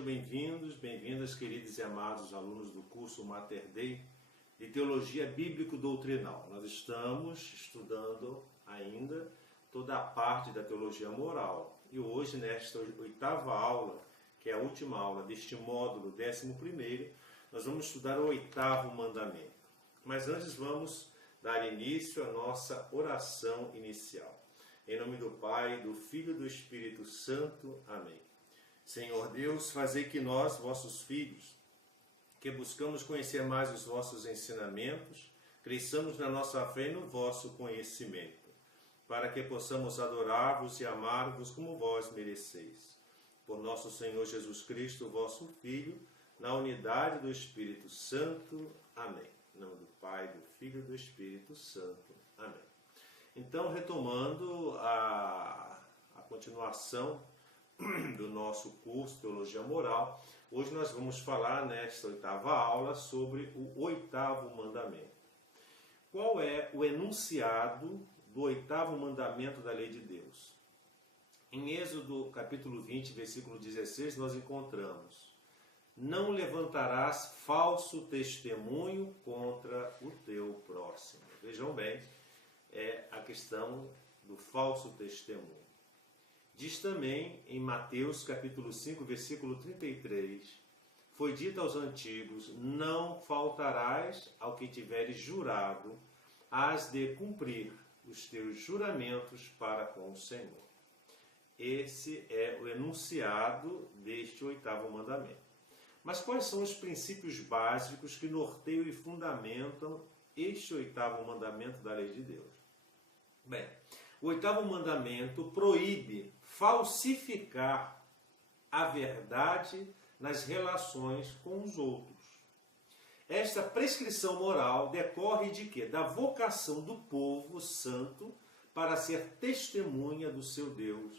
Sejam bem-vindos, bem-vindas, queridos e amados alunos do curso Mater Dei de Teologia Bíblico-Doutrinal. Nós estamos estudando ainda toda a parte da teologia moral. E hoje, nesta oitava aula, que é a última aula deste módulo 11º, nós vamos estudar o oitavo mandamento. Mas antes vamos dar início à nossa oração inicial. Em nome do Pai, do Filho e do Espírito Santo. Amém. Senhor Deus, fazei que nós, vossos filhos, que buscamos conhecer mais os vossos ensinamentos, cresçamos na nossa fé e no vosso conhecimento, para que possamos adorar-vos e amar-vos como vós mereceis. Por nosso Senhor Jesus Cristo, vosso Filho, na unidade do Espírito Santo. Amém. Em nome do Pai, do Filho e do Espírito Santo. Amém. Então, retomando a continuação do nosso curso Teologia Moral, hoje nós vamos falar nesta oitava aula sobre o oitavo mandamento. Qual é o enunciado do oitavo mandamento da lei de Deus? Em Êxodo capítulo 20, versículo 16, nós encontramos: não levantarás falso testemunho contra o teu próximo. Vejam bem, é a questão do falso testemunho. Diz também em Mateus capítulo 5, versículo 33, foi dito aos antigos, não faltarás ao que tiveres jurado, hás de cumprir os teus juramentos para com o Senhor. Esse é o enunciado deste oitavo mandamento. Mas quais são os princípios básicos que norteiam e fundamentam este oitavo mandamento da lei de Deus? Bem, o oitavo mandamento proíbe falsificar a verdade nas relações com os outros. Esta prescrição moral decorre de quê? Da vocação do povo santo para ser testemunha do seu Deus,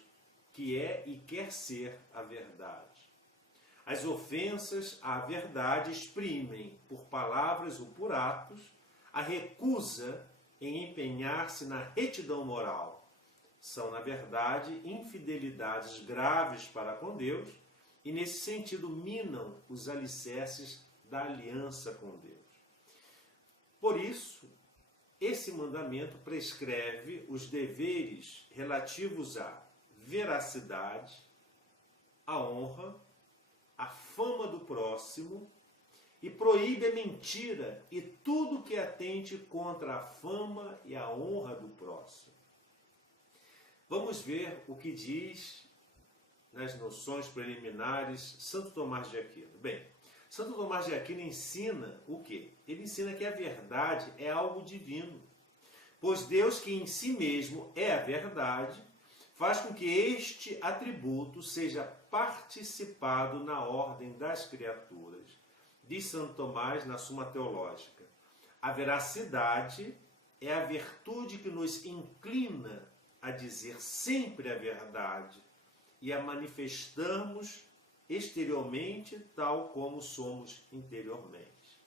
que é e quer ser a verdade. As ofensas à verdade exprimem, por palavras ou por atos, a recusa em empenhar-se na retidão moral. São, na verdade, infidelidades graves para com Deus e, nesse sentido, minam os alicerces da aliança com Deus. Por isso, esse mandamento prescreve os deveres relativos à veracidade, à honra, à fama do próximo, e proíbe a mentira e tudo que atente contra a fama e a honra do próximo. Vamos ver o que diz nas noções preliminares Santo Tomás de Aquino. Bem, Santo Tomás de Aquino ensina o quê? Ele ensina que a verdade é algo divino, pois Deus, que em si mesmo é a verdade, faz com que este atributo seja participado na ordem das criaturas. Diz Santo Tomás na Suma Teológica: a veracidade é a virtude que nos inclina a dizer sempre a verdade e a manifestarmos exteriormente tal como somos interiormente.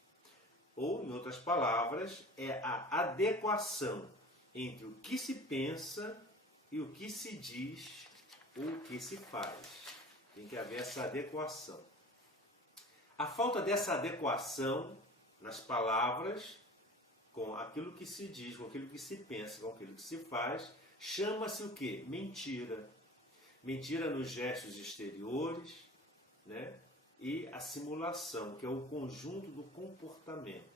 Ou, em outras palavras, é a adequação entre o que se pensa e o que se diz ou o que se faz. Tem que haver essa adequação. A falta dessa adequação nas palavras, com aquilo que se diz, com aquilo que se pensa, com aquilo que se faz, chama-se o quê? Mentira. Mentira nos gestos exteriores, né? E a simulação, que é o conjunto do comportamento,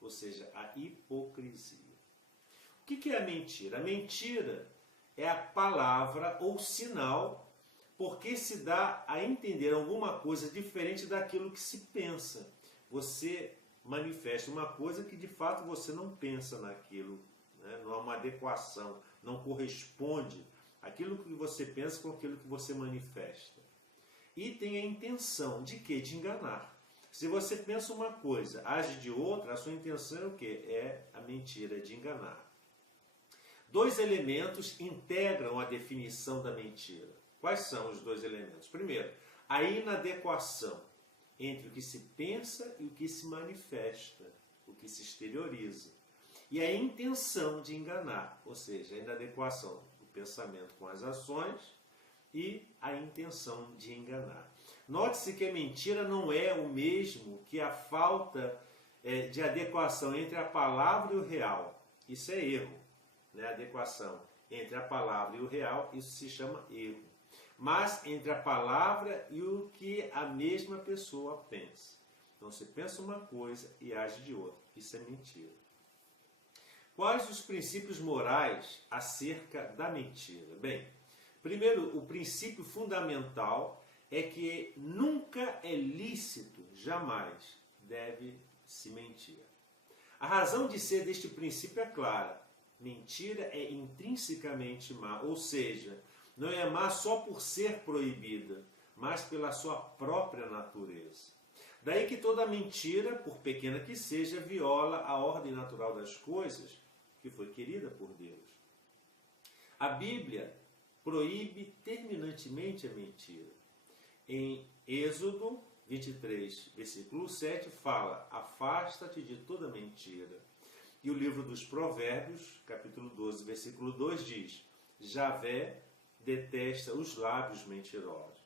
ou seja, a hipocrisia. O que é a mentira? A mentira é a palavra ou sinal porque se dá a entender alguma coisa diferente daquilo que se pensa. Você manifesta uma coisa que de fato você não pensa naquilo, né? Não há uma adequação, não corresponde aquilo que você pensa com aquilo que você manifesta. E tem a intenção de quê? De enganar. Se você pensa uma coisa, age de outra, a sua intenção é o quê? É a mentira, de enganar. Dois elementos integram a definição da mentira. Quais são os dois elementos? Primeiro, a inadequação entre o que se pensa e o que se manifesta, o que se exterioriza. E a intenção de enganar, ou seja, a inadequação do pensamento com as ações e a intenção de enganar. Note-se que a mentira não é o mesmo que a falta de adequação entre a palavra e o real. Isso é erro, né? A adequação entre a palavra e o real, isso se chama erro. Mas entre a palavra e o que a mesma pessoa pensa. Então você pensa uma coisa e age de outra. Isso é mentira. Quais os princípios morais acerca da mentira? Bem, primeiro, o princípio fundamental é que nunca é lícito, jamais deve se mentir. A razão de ser deste princípio é clara. Mentira é intrinsecamente má, ou seja, não é má só por ser proibida, mas pela sua própria natureza. Daí que toda mentira, por pequena que seja, viola a ordem natural das coisas que foi querida por Deus. A Bíblia proíbe terminantemente a mentira. Em Êxodo 23, versículo 7, fala: afasta-te de toda mentira. E o livro dos Provérbios, capítulo 12, versículo 2, diz: Javé detesta os lábios mentirosos.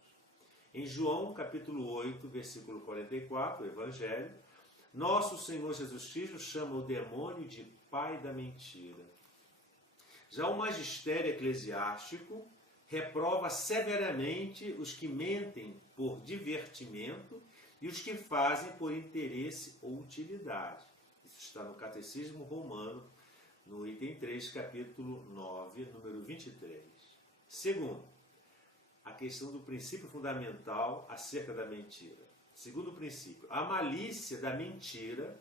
Em João, capítulo 8, versículo 44, o Evangelho, nosso Senhor Jesus Cristo chama o demônio de pai da mentira. Já o magistério eclesiástico reprova severamente os que mentem por divertimento e os que fazem por interesse ou utilidade. Isso está no Catecismo Romano, no item 3, capítulo 9, número 23. Segundo, a questão do princípio fundamental acerca da mentira. Segundo princípio, a malícia da mentira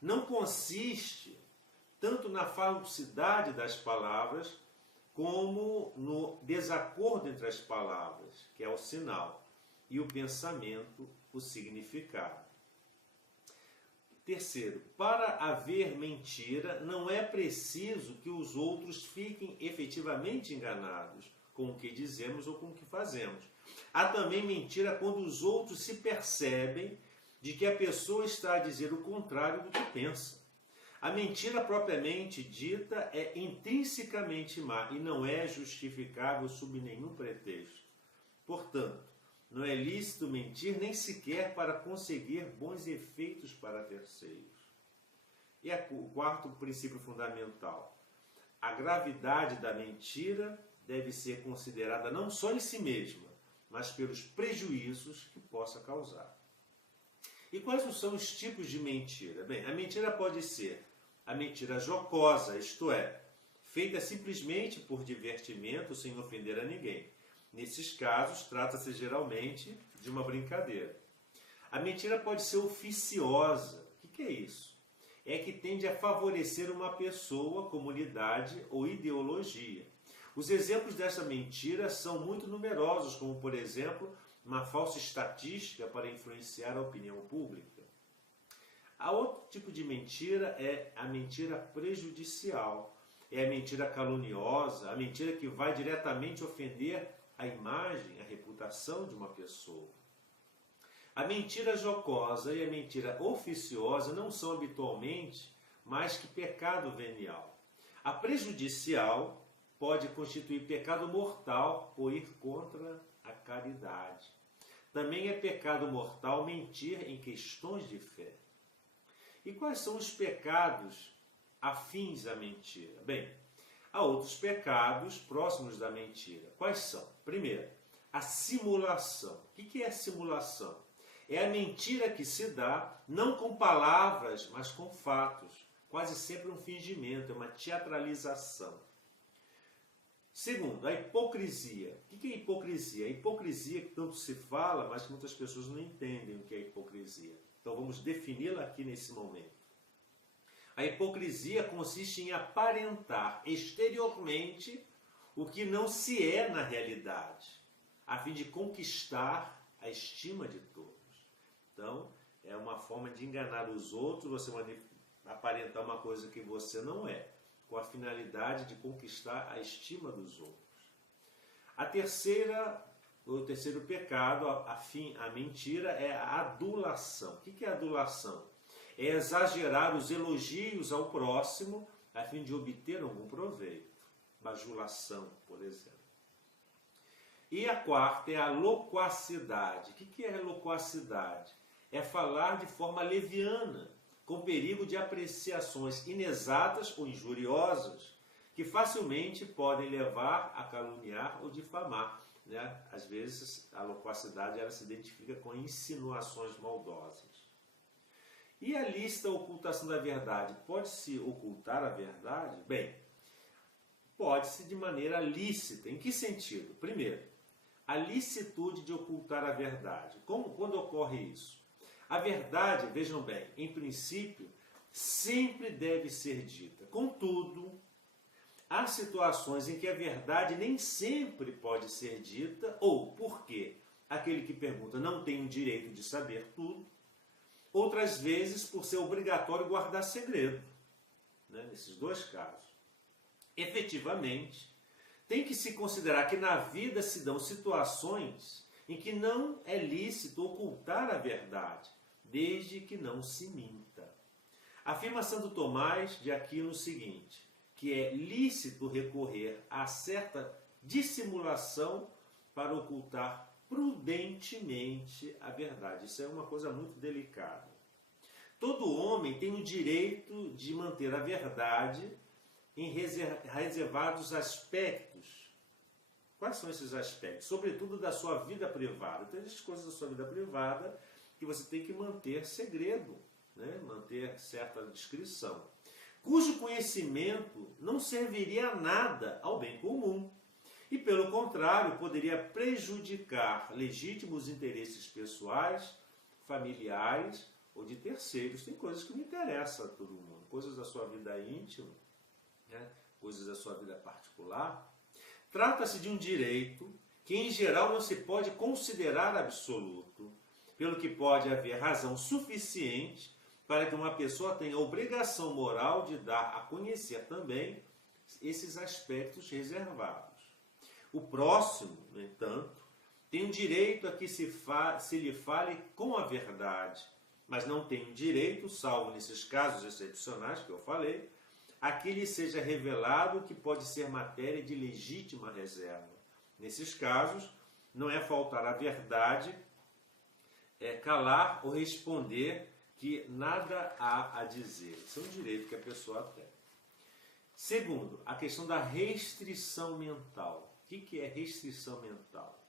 não consiste tanto na falsidade das palavras como no desacordo entre as palavras, que é o sinal, e o pensamento, o significado. Terceiro, para haver mentira, não é preciso que os outros fiquem efetivamente enganados com o que dizemos ou com o que fazemos. Há também mentira quando os outros se percebem de que a pessoa está a dizer o contrário do que pensa. A mentira propriamente dita é intrinsecamente má e não é justificável sob nenhum pretexto. Portanto, não é lícito mentir nem sequer para conseguir bons efeitos para terceiros. E o quarto princípio fundamental: a gravidade da mentira deve ser considerada não só em si mesma, mas pelos prejuízos que possa causar. E quais são os tipos de mentira? Bem, a mentira pode ser a mentira jocosa, isto é, feita simplesmente por divertimento, sem ofender a ninguém. Nesses casos, trata-se geralmente de uma brincadeira. A mentira pode ser oficiosa. O que é isso? É que tende a favorecer uma pessoa, comunidade ou ideologia. Os exemplos dessa mentira são muito numerosos, como, por exemplo, uma falsa estatística para influenciar a opinião pública. Há outro tipo de mentira, é a mentira prejudicial. É a mentira caluniosa, a mentira que vai diretamente ofender a imagem, a reputação de uma pessoa. A mentira jocosa e a mentira oficiosa não são habitualmente mais que pecado venial. A prejudicial pode constituir pecado mortal por ir contra a caridade. Também é pecado mortal mentir em questões de fé. E quais são os pecados afins à mentira? Bem, há outros pecados próximos da mentira. Quais são? Primeiro, a simulação. O que é a simulação? É a mentira que se dá não com palavras, mas com fatos. Quase sempre um fingimento, é uma teatralização. Segundo, a hipocrisia. O que é hipocrisia? A hipocrisia que tanto se fala, mas que muitas pessoas não entendem o que é hipocrisia. Então vamos defini-la aqui nesse momento. A hipocrisia consiste em aparentar exteriormente o que não se é na realidade, a fim de conquistar a estima de todos. Então, é uma forma de enganar os outros, você aparentar uma coisa que você não é, com a finalidade de conquistar a estima dos outros. O terceiro pecado, a mentira, é a adulação. O que é adulação? É exagerar os elogios ao próximo a fim de obter algum proveito. Bajulação, por exemplo. E a quarta é a loquacidade. O que é a loquacidade? É falar de forma leviana, com perigo de apreciações inexatas ou injuriosas, que facilmente podem levar a caluniar ou difamar. Né? Às vezes, a loquacidade ela se identifica com insinuações maldosas. E a lícita ocultação da verdade? Pode-se ocultar a verdade? Bem, pode-se de maneira lícita. Em que sentido? Primeiro, a licitude de ocultar a verdade. Quando ocorre isso? A verdade, vejam bem, em princípio, sempre deve ser dita. Contudo, há situações em que a verdade nem sempre pode ser dita, ou porque aquele que pergunta não tem o direito de saber tudo, outras vezes por ser obrigatório guardar segredo. Né? Nesses dois casos. Efetivamente, tem que se considerar que na vida se dão situações em que não é lícito ocultar a verdade, desde que não se minta. Afirma Santo Tomás de Aquino o seguinte, que é lícito recorrer a certa dissimulação para ocultar prudentemente a verdade. Isso é uma coisa muito delicada. Todo homem tem o direito de manter a verdade em reservados aspectos. Quais são esses aspectos? Sobretudo da sua vida privada. Tem as coisas da sua vida privada que você tem que manter segredo, né? Manter certa discrição, cujo conhecimento não serviria a nada ao bem comum e, pelo contrário, poderia prejudicar legítimos interesses pessoais, familiares ou de terceiros. Tem coisas que não interessam a todo mundo, coisas da sua vida íntima, né? Coisas da sua vida particular. Trata-se de um direito que, em geral, não se pode considerar absoluto, pelo que pode haver razão suficiente para que uma pessoa tenha a obrigação moral de dar a conhecer também esses aspectos reservados. O próximo, no entanto, tem o direito a que se lhe fale com a verdade, mas não tem o direito, salvo nesses casos excepcionais que eu falei, a que lhe seja revelado o que pode ser matéria de legítima reserva. Nesses casos, não é faltar à verdade, é calar ou responder que nada há a dizer. Isso é um direito que a pessoa tem. Segundo, a questão da restrição mental. O que é restrição mental?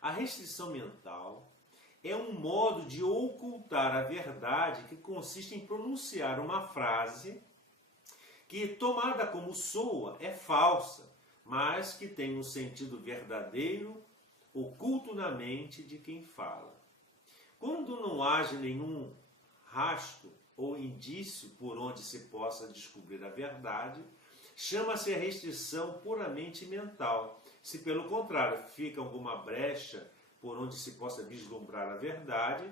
A restrição mental é um modo de ocultar a verdade que consiste em pronunciar uma frase que, tomada como soa, é falsa, mas que tem um sentido verdadeiro oculto na mente de quem fala. Quando não haja nenhum rastro ou indício por onde se possa descobrir a verdade, chama-se a restrição puramente mental. Se, pelo contrário, fica alguma brecha por onde se possa vislumbrar a verdade,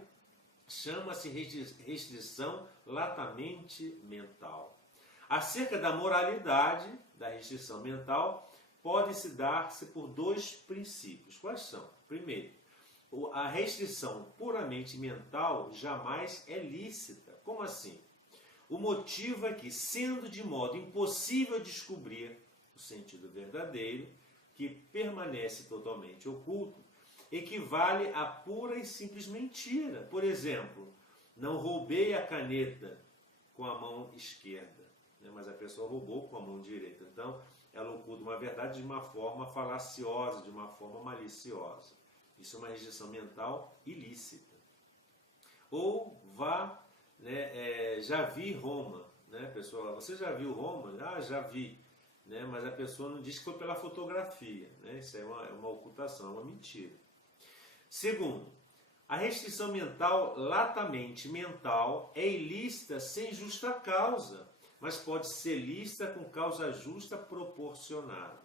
chama-se restrição latamente mental. Acerca da moralidade da restrição mental, pode-se dar-se por dois princípios. Quais são? Primeiro, a restrição puramente mental jamais é lícita. Como assim? O motivo é que, sendo de modo impossível descobrir o sentido verdadeiro, que permanece totalmente oculto, equivale a pura e simples mentira. Por exemplo, não roubei a caneta com a mão esquerda, né? Mas a pessoa roubou com a mão direita. Então, ela oculta uma verdade de uma forma falaciosa, de uma forma maliciosa. Isso é uma restrição mental ilícita. Ou já vi Roma, né? Pessoa, você já viu Roma? Ah, já vi, né? Mas a pessoa não diz que foi pela fotografia, né? Isso é uma ocultação, é uma mentira. Segundo, a restrição mental latamente mental é ilícita sem justa causa, mas pode ser lícita com causa justa proporcionada.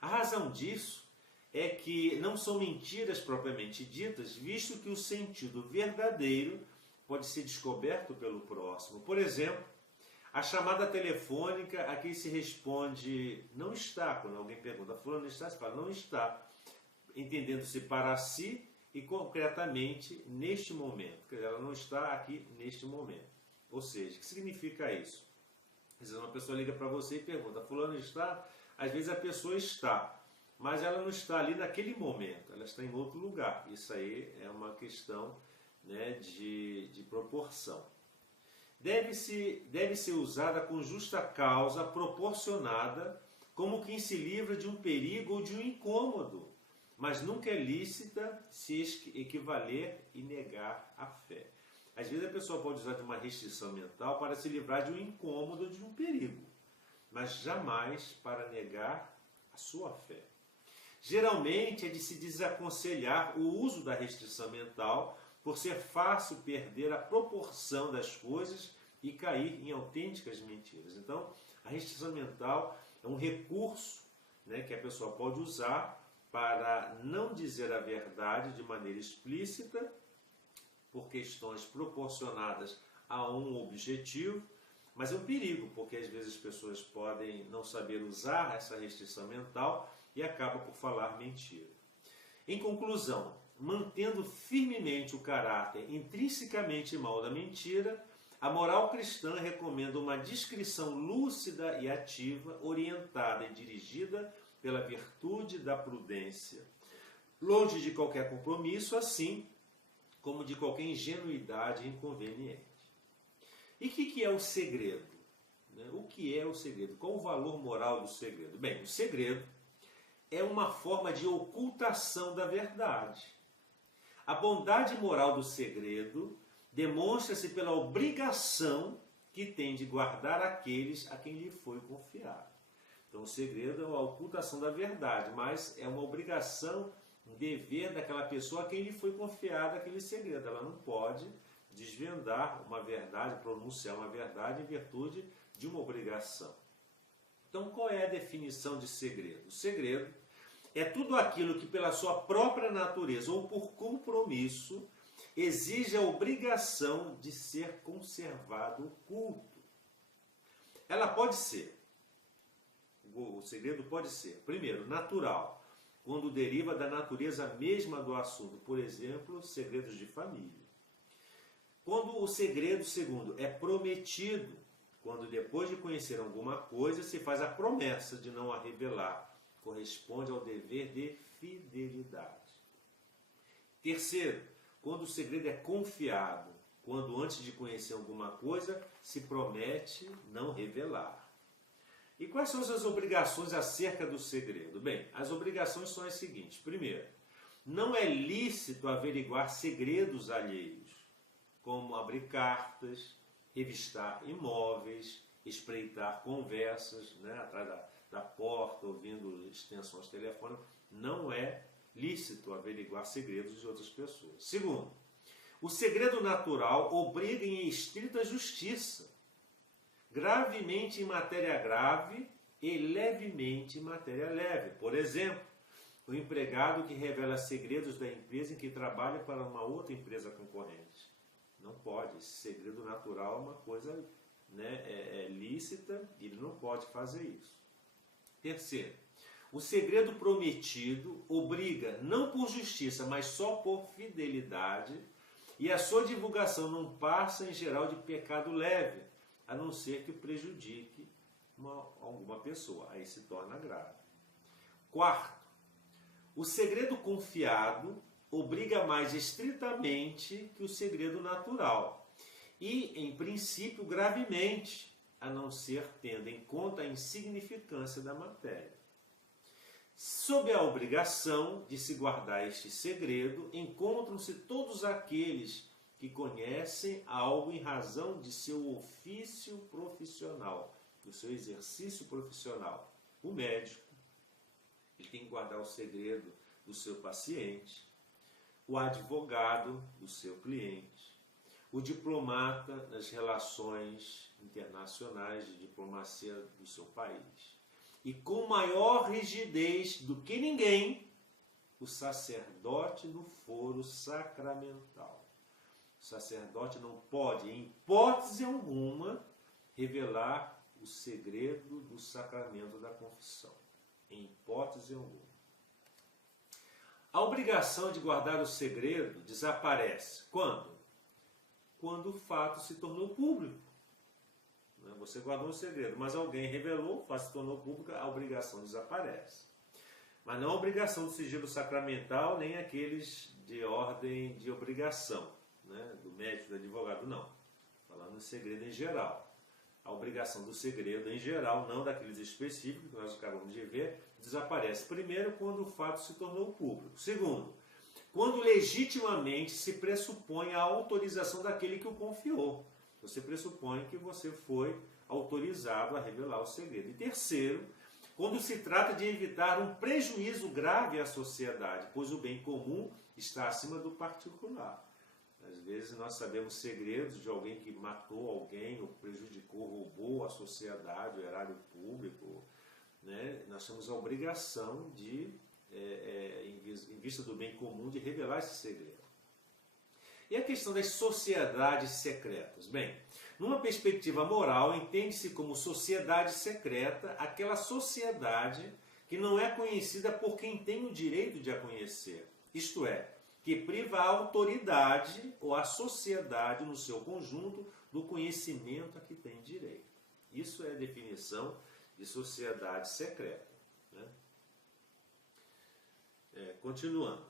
A razão disso é que não são mentiras propriamente ditas, visto que o sentido verdadeiro pode ser descoberto pelo próximo. Por exemplo, a chamada telefônica a quem se responde não está, quando alguém pergunta, fulano está, se fala não está, entendendo-se para si e concretamente neste momento. Quer dizer, ela não está aqui neste momento. Ou seja, o que significa isso? Às vezes uma pessoa liga para você e pergunta, fulano está? Às vezes a pessoa está, mas ela não está ali naquele momento, ela está em outro lugar. Isso aí é uma questão, né, de proporção. Deve ser usada com justa causa, proporcionada, como quem se livra de um perigo ou de um incômodo, mas nunca é lícita se equivaler e negar a fé. Às vezes a pessoa pode usar de uma restrição mental para se livrar de um incômodo ou de um perigo, mas jamais para negar a sua fé. Geralmente é de se desaconselhar o uso da restrição mental, por ser fácil perder a proporção das coisas e cair em autênticas mentiras. Então, a restrição mental é um recurso, né, que a pessoa pode usar para não dizer a verdade de maneira explícita, por questões proporcionadas a um objetivo, mas é um perigo, porque às vezes as pessoas podem não saber usar essa restrição mental e acabam por falar mentira. Em conclusão, mantendo firmemente o caráter intrinsecamente mau da mentira, a moral cristã recomenda uma discrição lúcida e ativa, orientada e dirigida pela virtude da prudência, longe de qualquer compromisso, assim como de qualquer ingenuidade inconveniente. E o que é o segredo? O que é o segredo? Qual o valor moral do segredo? Bem, o segredo é uma forma de ocultação da verdade. A bondade moral do segredo demonstra-se pela obrigação que tem de guardar aqueles a quem lhe foi confiado. Então, o segredo é a ocultação da verdade, mas é uma obrigação, um dever daquela pessoa a quem lhe foi confiado aquele segredo. Ela não pode desvendar uma verdade, pronunciar uma verdade em virtude de uma obrigação. Então, qual é a definição de segredo? O segredo é tudo aquilo que, pela sua própria natureza ou por compromisso, exige a obrigação de ser conservado oculto. Ela pode ser, o segredo pode ser, primeiro, natural, quando deriva da natureza mesma do assunto, por exemplo, segredos de família. Quando o segredo, segundo, é prometido, quando depois de conhecer alguma coisa se faz a promessa de não a revelar, corresponde ao dever de fidelidade. Terceiro, quando o segredo é confiado, quando antes de conhecer alguma coisa se promete não revelar. E quais são as obrigações acerca do segredo? Bem, as obrigações são as seguintes. Primeiro, não é lícito averiguar segredos alheios, como abrir cartas, revistar imóveis, espreitar conversas, né, atrás da porta, ouvindo extensões telefônicas. Não é lícito averiguar segredos de outras pessoas. Segundo, o segredo natural obriga em estrita justiça, gravemente em matéria grave e levemente em matéria leve. Por exemplo, o empregado que revela segredos da empresa em que trabalha para uma outra empresa concorrente. Não pode. Esse segredo natural é uma coisa, né, lícita, e ele não pode fazer isso. Terceiro, o segredo prometido obriga, não por justiça, mas só por fidelidade, e a sua divulgação não passa, em geral, de pecado leve, a não ser que prejudique alguma pessoa. Aí se torna grave. Quarto, o segredo confiado obriga mais estritamente que o segredo natural, e, em princípio, gravemente, a não ser tendo em conta a insignificância da matéria. Sob a obrigação de se guardar este segredo, encontram-se todos aqueles que conhecem algo em razão de seu ofício profissional, do seu exercício profissional. O médico, ele tem que guardar o segredo do seu paciente, o advogado do seu cliente, o diplomata nas relações internacionais de diplomacia do seu país. E com maior rigidez do que ninguém, o sacerdote no foro sacramental. O sacerdote não pode, em hipótese alguma, revelar o segredo do sacramento da confissão. Em hipótese alguma. A obrigação de guardar o segredo desaparece. Quando? Quando o fato se tornou público. Você guardou um segredo, mas alguém revelou, o fato se tornou público, a obrigação desaparece. Mas não a obrigação do sigilo sacramental, nem aqueles de ordem de obrigação, né? Do médico, do advogado, não. Falando em segredo em geral. A obrigação do segredo em geral, não daqueles específicos que nós acabamos de ver, desaparece. Primeiro, quando o fato se tornou público. Segundo, quando legitimamente se pressupõe a autorização daquele que o confiou. Você pressupõe que você foi autorizado a revelar o segredo. E terceiro, quando se trata de evitar um prejuízo grave à sociedade, pois o bem comum está acima do particular. Às vezes nós sabemos segredos de alguém que matou alguém, ou prejudicou, roubou a sociedade, o erário público, né? Nós temos a obrigação de, em vista do bem comum, de revelar esse segredo. E a questão das sociedades secretas? Bem, numa perspectiva moral, entende-se como sociedade secreta aquela sociedade que não é conhecida por quem tem o direito de a conhecer. Isto é, que priva a autoridade ou a sociedade no seu conjunto do conhecimento a que tem direito. Isso é a definição de sociedade secreta. Né? Continuando.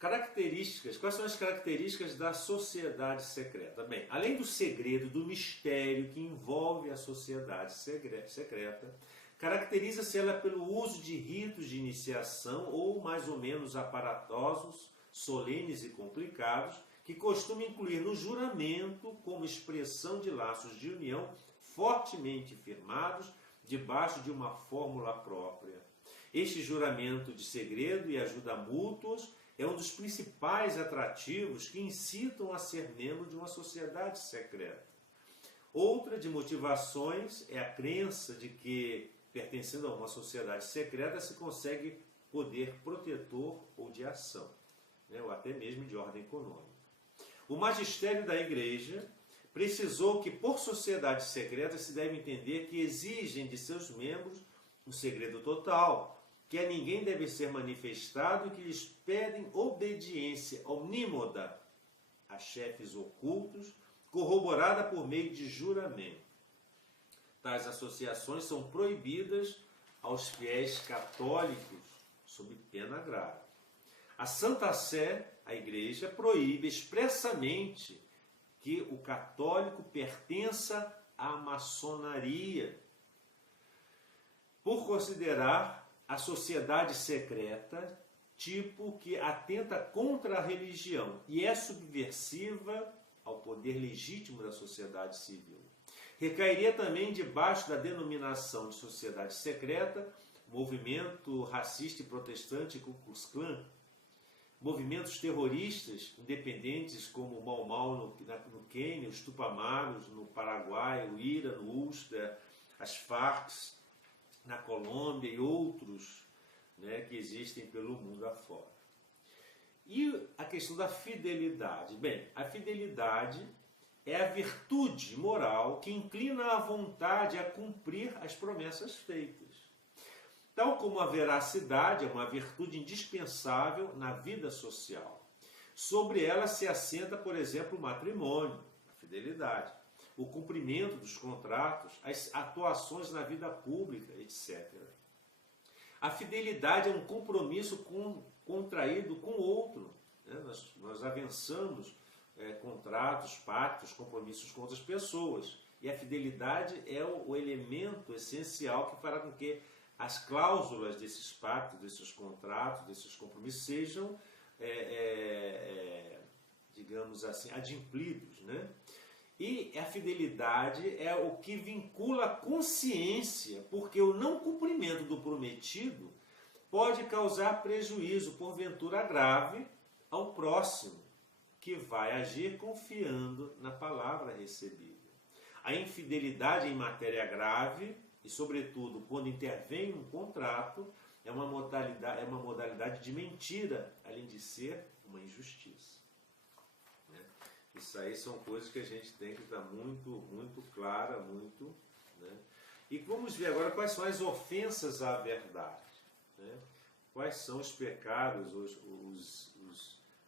Características. Quais são as características da sociedade secreta? Bem, além do segredo, do mistério que envolve a sociedade secreta, caracteriza-se ela pelo uso de ritos de iniciação ou mais ou menos aparatosos, solenes e complicados, que costumam incluir no juramento como expressão de laços de união fortemente firmados debaixo de uma fórmula própria. Este juramento de segredo e ajuda mútuos é um dos principais atrativos que incitam a ser membro de uma sociedade secreta. Outra de motivações é a crença de que, pertencendo a uma sociedade secreta, se consegue poder protetor ou de ação, né, ou até mesmo de ordem econômica. O magistério da Igreja precisou que, por sociedade secreta, se deve entender que exigem de seus membros um segredo total, que a ninguém deve ser manifestado e que lhes pedem obediência omnímoda a chefes ocultos, corroborada por meio de juramento. Tais associações são proibidas aos fiéis católicos, sob pena grave. A Santa Sé, a Igreja, proíbe expressamente que o católico pertença à maçonaria, por considerar a sociedade secreta tipo que atenta contra a religião e é subversiva ao poder legítimo da sociedade civil. Recairia também debaixo da denominação de sociedade secreta, movimento racista e protestante Ku Klux Klan, movimentos terroristas independentes como o Mau Mau no Quênia, os Tupamaros no Paraguai, o IRA no Ulster, as Farc na Colômbia e outros, né, que existem pelo mundo afora. E a questão da fidelidade? Bem, a fidelidade é a virtude moral que inclina a vontade a cumprir as promessas feitas. Tal como a veracidade é uma virtude indispensável na vida social. Sobre ela se assenta, por exemplo, o matrimônio, a fidelidade, o cumprimento dos contratos, as atuações na vida pública, etc. A fidelidade é um compromisso contraído com o outro. Né? Nós avançamos contratos, pactos, compromissos com outras pessoas. E a fidelidade é o elemento essencial que fará com que as cláusulas desses pactos, desses contratos, desses compromissos sejam, digamos assim, adimplidos, né? E a fidelidade é o que vincula a consciência, porque o não cumprimento do prometido pode causar prejuízo, porventura grave, ao próximo, que vai agir confiando na palavra recebida. A infidelidade em matéria grave, e sobretudo quando intervém um contrato, é uma modalidade de mentira, além de ser uma injustiça. Né? Isso aí são coisas que a gente tem que estar muito, muito clara, muito... Né? E vamos ver agora quais são as ofensas à verdade. Né? Quais são os pecados,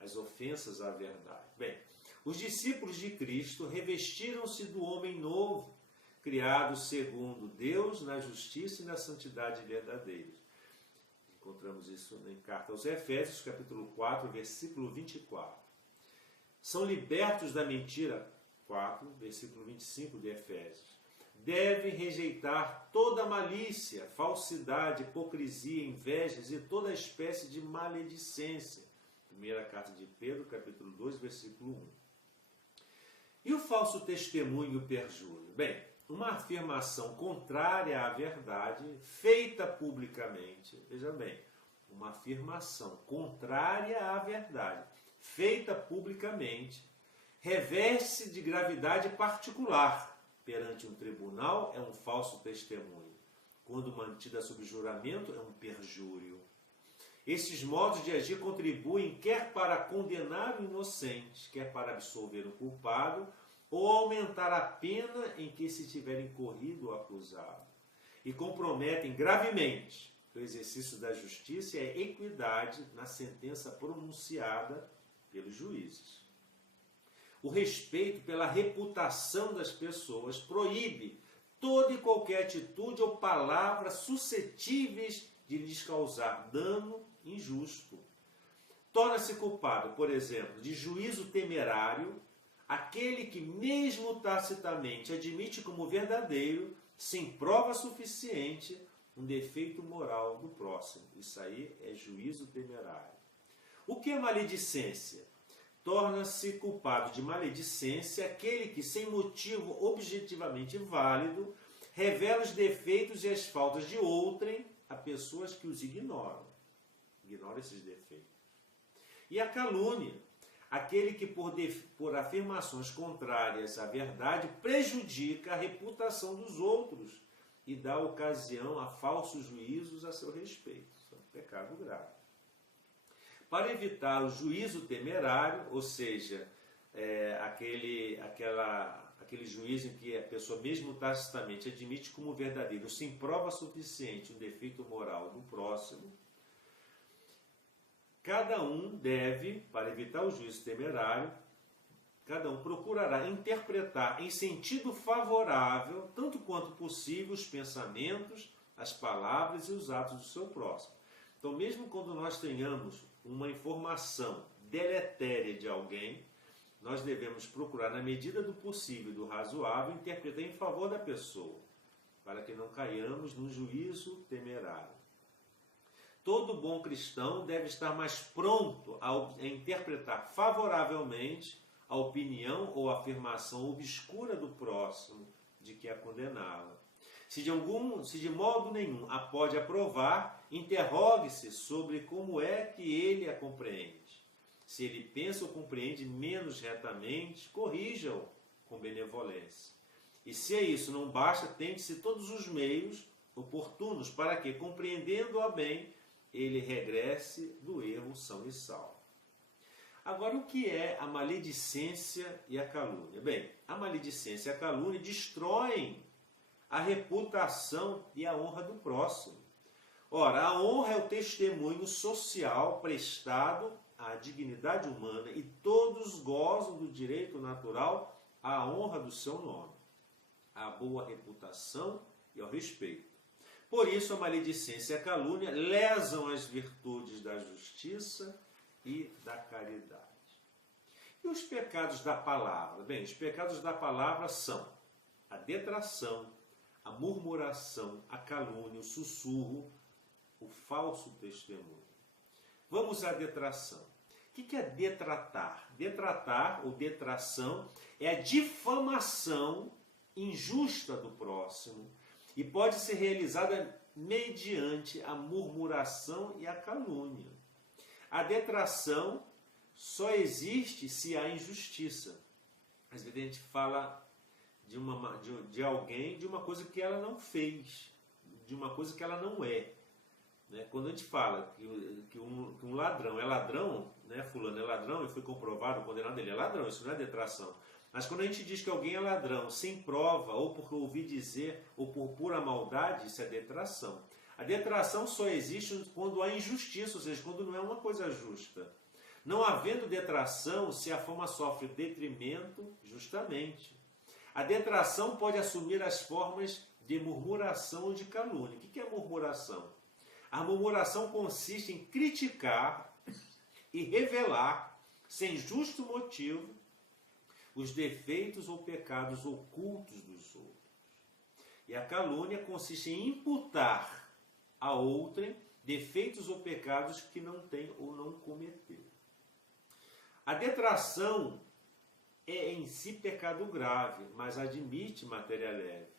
as ofensas à verdade. Bem, os discípulos de Cristo revestiram-se do homem novo, criados segundo Deus, na justiça e na santidade verdadeiros. Encontramos isso em carta aos Efésios, capítulo 4, versículo 24. São libertos da mentira, 4, versículo 25 de Efésios. Devem rejeitar toda malícia, falsidade, hipocrisia, invejas e toda espécie de maledicência. Primeira carta de Pedro, capítulo 2, versículo 1. E o falso testemunho e o perjúrio? Bem, uma afirmação contrária à verdade, feita publicamente, veja bem, uma afirmação contrária à verdade, feita publicamente, reveste de gravidade particular perante um tribunal, é um falso testemunho. Quando mantida sob juramento, é um perjúrio. Esses modos de agir contribuem quer para condenar o inocente, quer para absolver o culpado, ou aumentar a pena em que se tiver incorrido o acusado. E comprometem gravemente o exercício da justiça e a equidade na sentença pronunciada pelos juízes. O respeito pela reputação das pessoas proíbe toda e qualquer atitude ou palavra suscetíveis de lhes causar dano injusto. Torna-se culpado, por exemplo, de juízo temerário aquele que, mesmo tacitamente, admite como verdadeiro, sem prova suficiente, um defeito moral do próximo. Isso aí é juízo temerário. O que é maledicência? Torna-se culpado de maledicência aquele que, sem motivo objetivamente válido, revela os defeitos e as faltas de outrem a pessoas que os ignoram. Ignora esses defeitos. E a calúnia, aquele que por afirmações contrárias à verdade prejudica a reputação dos outros e dá ocasião a falsos juízos a seu respeito. Isso é um pecado grave. Para evitar o juízo temerário, ou seja, aquele juízo em que a pessoa mesmo tacitamente admite como verdadeiro, sem prova suficiente, um defeito moral do próximo, cada um deve, para evitar o juízo temerário, cada um procurará interpretar em sentido favorável, tanto quanto possível, os pensamentos, as palavras e os atos do seu próximo. Então, mesmo quando nós tenhamos uma informação deletéria de alguém, nós devemos procurar, na medida do possível e do razoável, interpretar em favor da pessoa, para que não caiamos num juízo temerário. Todo bom cristão deve estar mais pronto a interpretar favoravelmente a opinião ou afirmação obscura do próximo de que a condená-la. Se de modo nenhum a pode aprovar, interrogue-se sobre como é que ele a compreende. Se ele pensa ou compreende menos retamente, corrija-o com benevolência. E se a isso não basta, tente-se todos os meios oportunos para que, compreendendo-a bem, ele regresse do erro são e salvo. Agora, o que é a maledicência e a calúnia? Bem, a maledicência e a calúnia destroem a reputação e a honra do próximo. Ora, a honra é o testemunho social prestado à dignidade humana e todos gozam do direito natural à honra do seu nome, à boa reputação e ao respeito. Por isso, a maledicência e a calúnia lesam as virtudes da justiça e da caridade. E os pecados da palavra? Bem, os pecados da palavra são a detração, a murmuração, a calúnia, o sussurro, o falso testemunho. Vamos à detração. O que é detratar? Detratar ou detração é a difamação injusta do próximo e pode ser realizada mediante a murmuração e a calúnia. A detração só existe se há injustiça. Às vezes a gente fala de alguém, de uma coisa que ela não fez, de uma coisa que ela não é. Né? Quando a gente fala que um ladrão é ladrão, né? Fulano é ladrão e foi comprovado, condenado, ele é ladrão, isso não é detração. Mas quando a gente diz que alguém é ladrão sem prova, ou por ouvir dizer, ou por pura maldade, isso é detração. A detração só existe quando há injustiça, ou seja, quando não é uma coisa justa. Não havendo detração, se a forma sofre detrimento, justamente. A detração pode assumir as formas de murmuração ou de calúnia. O que é murmuração? A murmuração consiste em criticar e revelar, sem justo motivo, os defeitos ou pecados ocultos dos outros. E a calúnia consiste em imputar a outrem defeitos ou pecados que não tem ou não cometeu. A detração é em si pecado grave, mas admite matéria leve.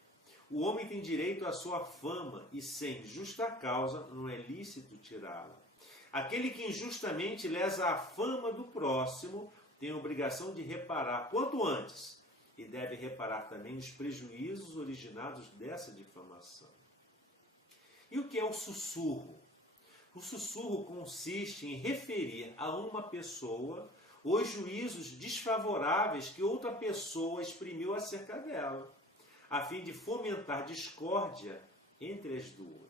O homem tem direito à sua fama e sem justa causa não é lícito tirá-la. Aquele que injustamente lesa a fama do próximo tem a obrigação de reparar quanto antes e deve reparar também os prejuízos originados dessa difamação. E o que é o sussurro? O sussurro consiste em referir a uma pessoa os juízos desfavoráveis que outra pessoa exprimiu acerca dela, a fim de fomentar discórdia entre as duas.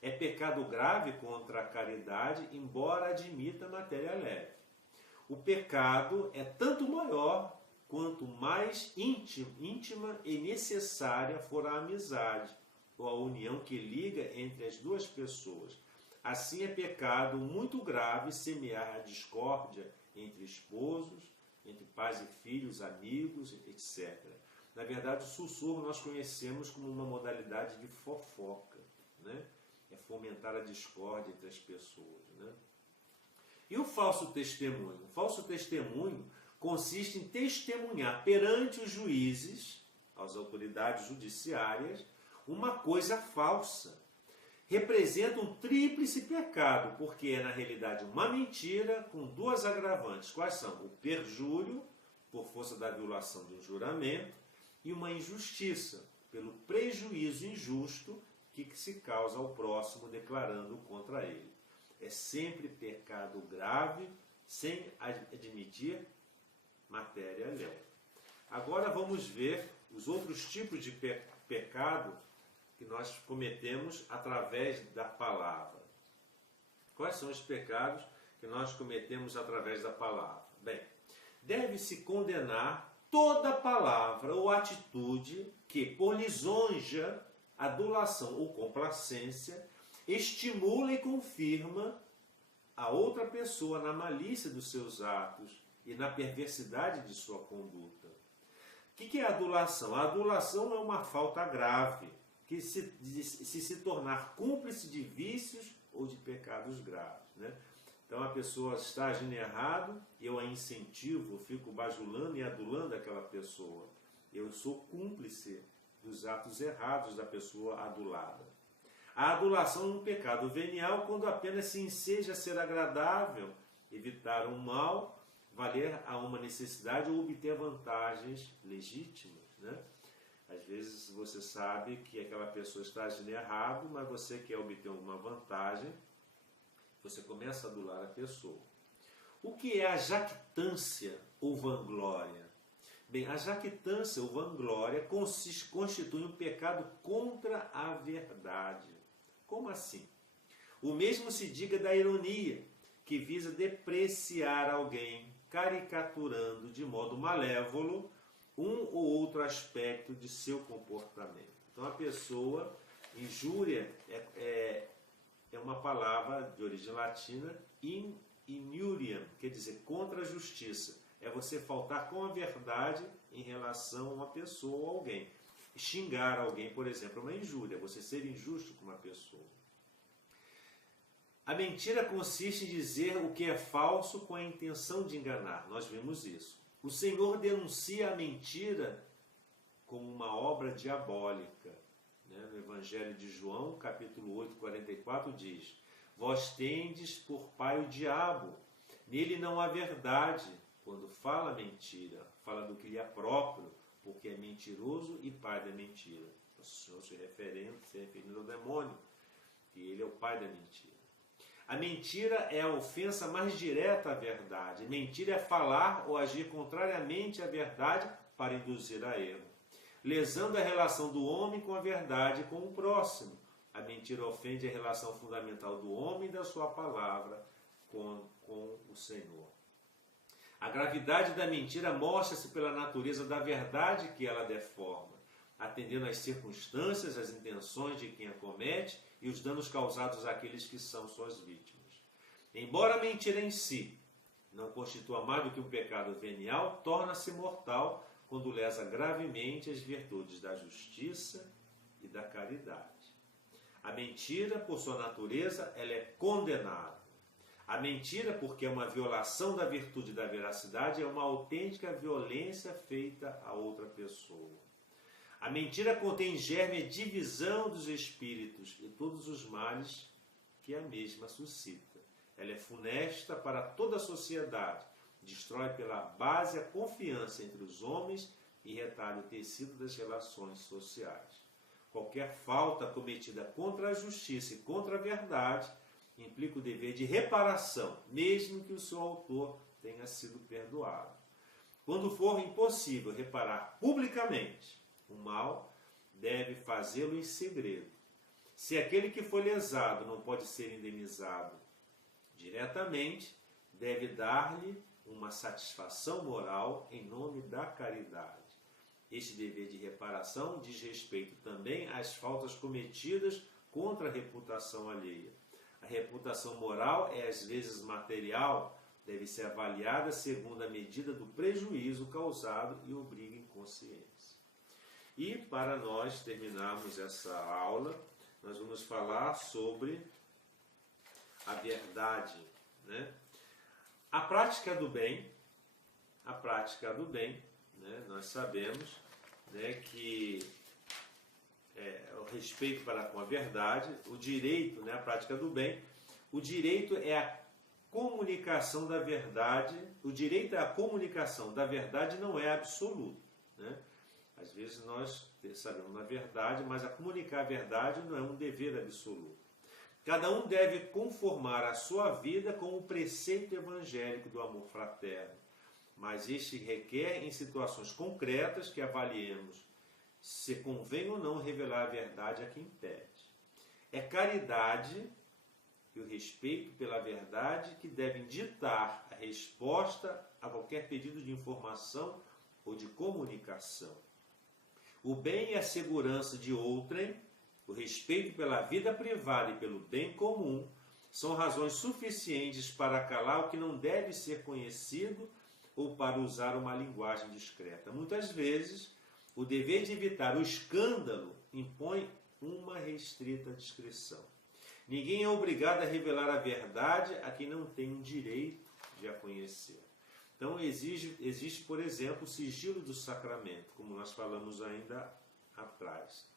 É pecado grave contra a caridade, embora admita matéria leve. O pecado é tanto maior quanto mais íntima e necessária for a amizade, ou a união que liga entre as duas pessoas. Assim é pecado muito grave semear a discórdia entre esposos, entre pais e filhos, amigos, etc. Na verdade, o sussurro nós conhecemos como uma modalidade de fofoca, né? É fomentar a discórdia entre as pessoas, né? E o falso testemunho? O falso testemunho consiste em testemunhar perante os juízes, as autoridades judiciárias, uma coisa falsa. Representa um tríplice pecado, porque é na realidade uma mentira com duas agravantes. Quais são? O perjúrio, por força da violação de um juramento, e uma injustiça, pelo prejuízo injusto que se causa ao próximo declarando contra ele. É sempre pecado grave, sem admitir matéria leve. Agora vamos ver os outros tipos de pecado que nós cometemos através da palavra. Quais são os pecados que nós cometemos através da palavra? Bem, deve-se condenar toda palavra ou atitude que, por lisonja, adulação ou complacência, estimula e confirma a outra pessoa na malícia dos seus atos e na perversidade de sua conduta. O que é adulação? A adulação é uma falta grave, que se tornar cúmplice de vícios ou de pecados graves, né? Então a pessoa está agindo errado, eu a incentivo, eu fico bajulando e adulando aquela pessoa. Eu sou cúmplice dos atos errados da pessoa adulada. A adulação é um pecado venial quando apenas se enseja ser agradável, evitar um mal, valer a uma necessidade ou obter vantagens legítimas, né? Às vezes você sabe que aquela pessoa está agindo errado, mas você quer obter uma vantagem, você começa a adular a pessoa. O que é a jactância ou vanglória? Bem, a jactância ou vanglória constitui um pecado contra a verdade. Como assim? O mesmo se diga da ironia, que visa depreciar alguém, caricaturando de modo malévolo um ou outro aspecto de seu comportamento. Então a pessoa, injúria é uma palavra de origem latina, injuriam, quer dizer contra a justiça. É você faltar com a verdade em relação a uma pessoa ou alguém. Xingar alguém, por exemplo, é uma injúria, você ser injusto com uma pessoa. A mentira consiste em dizer o que é falso com a intenção de enganar. Nós vimos isso. O Senhor denuncia a mentira como uma obra diabólica. No Evangelho de João, capítulo 8, 44, diz: Vós tendes por pai o diabo, nele não há verdade. Quando fala mentira, fala do que lhe é próprio, porque é mentiroso e pai da mentira. O Senhor se referindo ao demônio, que ele é o pai da mentira. A mentira é a ofensa mais direta à verdade. Mentira é falar ou agir contrariamente à verdade para induzir a erro, lesando a relação do homem com a verdade e com o próximo. A mentira ofende a relação fundamental do homem e da sua palavra com o Senhor. A gravidade da mentira mostra-se pela natureza da verdade que ela deforma, atendendo às circunstâncias, às intenções de quem a comete e os danos causados àqueles que são suas vítimas. Embora a mentira em si não constitua mais do que um pecado venial, torna-se mortal quando lesa gravemente as virtudes da justiça e da caridade. A mentira, por sua natureza, ela é condenável. A mentira, porque é uma violação da virtude e da veracidade, é uma autêntica violência feita a outra pessoa. A mentira contém em germe a divisão dos espíritos e todos os males que a mesma suscita. Ela é funesta para toda a sociedade, destrói pela base a confiança entre os homens e retalha o tecido das relações sociais. Qualquer falta cometida contra a justiça e contra a verdade implica o dever de reparação, mesmo que o seu autor tenha sido perdoado. Quando for impossível reparar publicamente o mal, deve fazê-lo em segredo. Se aquele que foi lesado não pode ser indenizado diretamente, deve dar-lhe uma satisfação moral em nome da caridade. Este dever de reparação diz respeito também às faltas cometidas contra a reputação alheia. A reputação moral é às vezes material, deve ser avaliada segundo a medida do prejuízo causado e obriga em consciência. E para nós terminarmos essa aula, nós vamos falar sobre a verdade, né? A prática do bem, né? Nós sabemos, né, que o respeito para com a verdade, o direito, né, a prática do bem, o direito é a comunicação da verdade, o direito à comunicação da verdade não é absoluto, né? Às vezes nós sabemos a verdade, mas a comunicar a verdade não é um dever absoluto. Cada um deve conformar a sua vida com o preceito evangélico do amor fraterno, mas este requer em situações concretas que avaliemos se convém ou não revelar a verdade a quem pede. É caridade e o respeito pela verdade que devem ditar a resposta a qualquer pedido de informação ou de comunicação. O bem e a segurança de outrem, o respeito pela vida privada e pelo bem comum, são razões suficientes para calar o que não deve ser conhecido ou para usar uma linguagem discreta. Muitas vezes, o dever de evitar o escândalo impõe uma restrita discrição. Ninguém é obrigado a revelar a verdade a quem não tem o direito de a conhecer. Então, existe, por exemplo, o sigilo do sacramento, como nós falamos ainda atrás.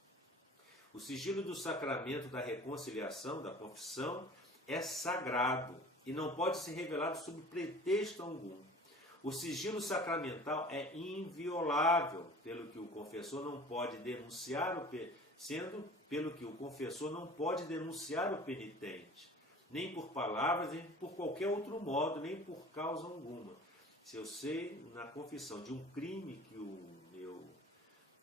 O sigilo do sacramento da reconciliação, da confissão, é sagrado e não pode ser revelado sob pretexto algum. O sigilo sacramental é inviolável, pelo que o confessor não pode denunciar o penitente, nem por palavras, nem por qualquer outro modo, nem por causa alguma. Se eu sei na confissão de um crime que o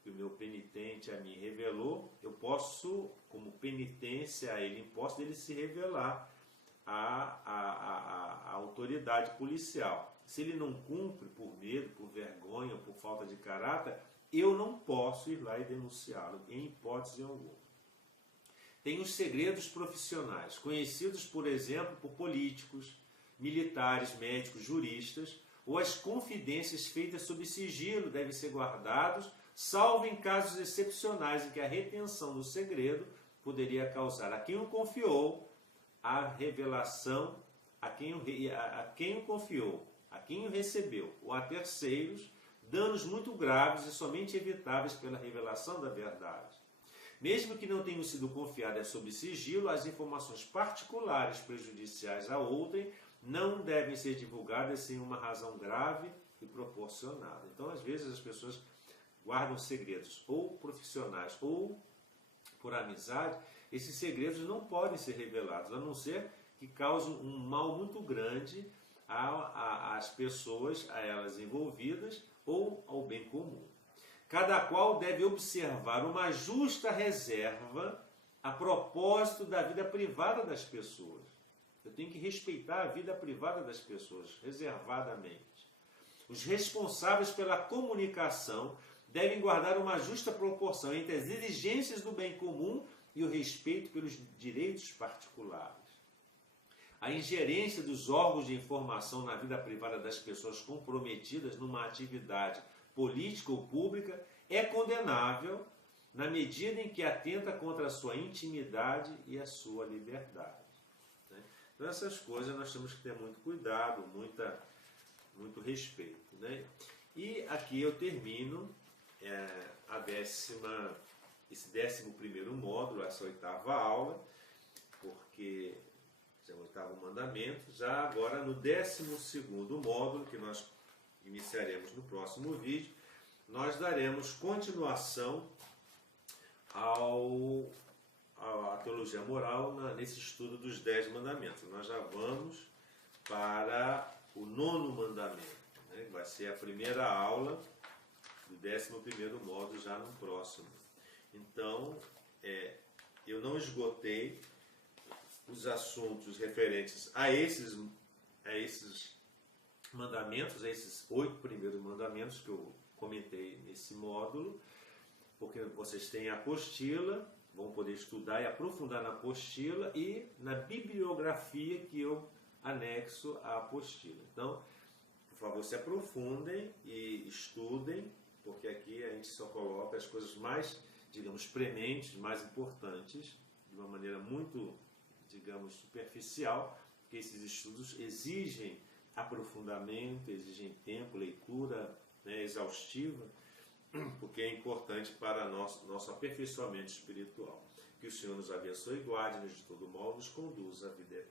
meu penitente a mim revelou, eu posso, como penitência a ele imposto, ele se revelar à autoridade policial. Se ele não cumpre por medo, por vergonha, por falta de caráter, eu não posso ir lá e denunciá-lo, em hipótese alguma. Tem os segredos profissionais, conhecidos, por exemplo, por políticos, militares, médicos, juristas, ou as confidências feitas sob sigilo devem ser guardados, salvo em casos excepcionais em que a retenção do segredo poderia causar a quem o confiou a revelação, a quem o confiou, a quem o recebeu, ou a terceiros, danos muito graves e somente evitáveis pela revelação da verdade. Mesmo que não tenham sido confiadas sob sigilo, as informações particulares prejudiciais a outrem não devem ser divulgadas sem uma razão grave e proporcionada. Então, às vezes, as pessoas guardam segredos, ou profissionais, ou por amizade. Esses segredos não podem ser revelados, a não ser que causem um mal muito grande às pessoas, a elas envolvidas, ou ao bem comum. Cada qual deve observar uma justa reserva a propósito da vida privada das pessoas. Eu tenho que respeitar a vida privada das pessoas, reservadamente. Os responsáveis pela comunicação devem guardar uma justa proporção entre as exigências do bem comum e o respeito pelos direitos particulares. A ingerência dos órgãos de informação na vida privada das pessoas comprometidas numa atividade política ou pública é condenável na medida em que atenta contra a sua intimidade e a sua liberdade. Então, essas coisas nós temos que ter muito cuidado, muito respeito. E aqui eu termino esse 11º módulo, essa 8ª aula, porque esse é o 8º mandamento. Já agora no 12º módulo, que nós iniciaremos no próximo vídeo, nós daremos continuação à teologia moral nesse estudo dos 10 mandamentos. Nós já vamos para o 9º mandamento, que vai ser a primeira aula do 11º módulo já no próximo. Então, eu não esgotei os assuntos referentes a esses mandamentos, a esses 8 primeiros mandamentos que eu comentei nesse módulo, porque vocês têm a apostila, vão poder estudar e aprofundar na apostila e na bibliografia que eu anexo à apostila. Então, por favor, se aprofundem e estudem, porque aqui a gente só coloca as coisas mais, digamos, prementes, mais importantes, de uma maneira muito, digamos, superficial, porque esses estudos exigem aprofundamento, exigem tempo, leitura exaustiva, porque é importante para nosso aperfeiçoamento espiritual. Que o Senhor nos abençoe e guarde-nos de todo mal, nos conduza à vida eterna.